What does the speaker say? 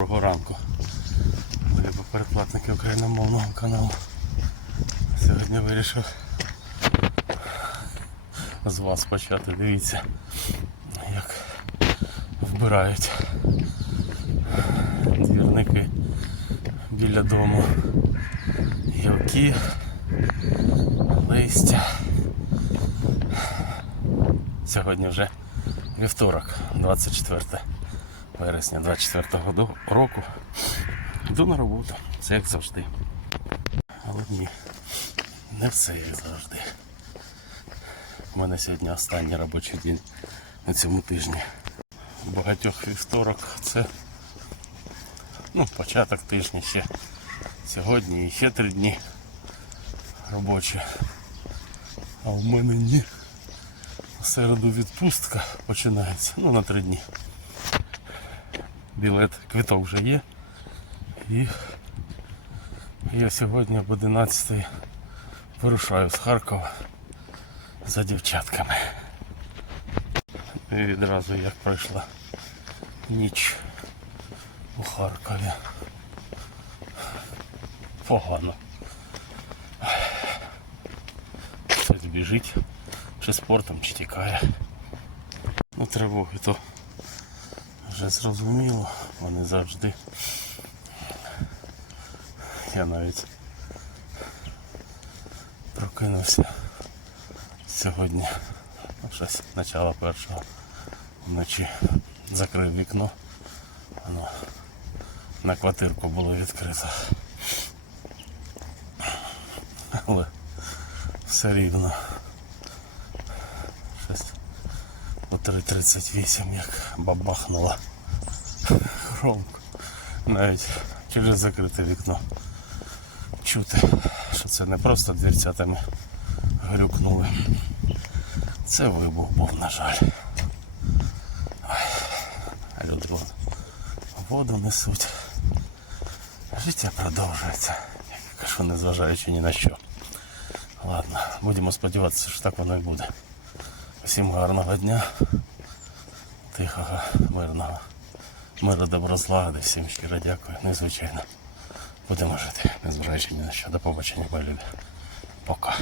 Доброго ранку. Любі передплатники україномовного каналу. Сьогодні вирішив з вас почати. Дивіться, як вбирають двірники біля дому. Гілки, листя. Сьогодні вже вівторок, 24 вересня 24 году року. Йду на роботу. Це як завжди. Але ні, не все як завжди. У мене сьогодні останній робочий день на цьому тижні. У багатьох вівторок це ну, початок тижня ще. Сьогодні і ще три дні робочі. А в мене ні. Середу відпустка починається. Ну на три дні білет, квиток вже є. І я сьогодні об 11 вирушаю з Харкова за дівчатками. І відразу як пройшла ніч у Харкові. Погано. Хтось біжить, чи спортом, чи тікає. Ну тривоги то вже зрозуміло, вони завжди. Я навіть прокинувся сьогодні, ну, щось начало першого вночі. Закрив вікно, воно на квартирку було відкрито. Але все рівно. Щось 3.38 як бабахнуло громко. Навіть через закрите вікно. Чути, що це не просто дверцятами грюкнули. Це вибух був, на жаль. Ой, люди вон воду несуть. Життя продовжується. Я кажу, незважаючи ні на що. Ладно, будемо сподіватися, що так воно і буде. Всім гарного дня, тихого, мирного, миру доброзлагоди, всім щиро дякую. незвичайно. будемо жити, незважаючи ні на що. До побачення, любі. Пока.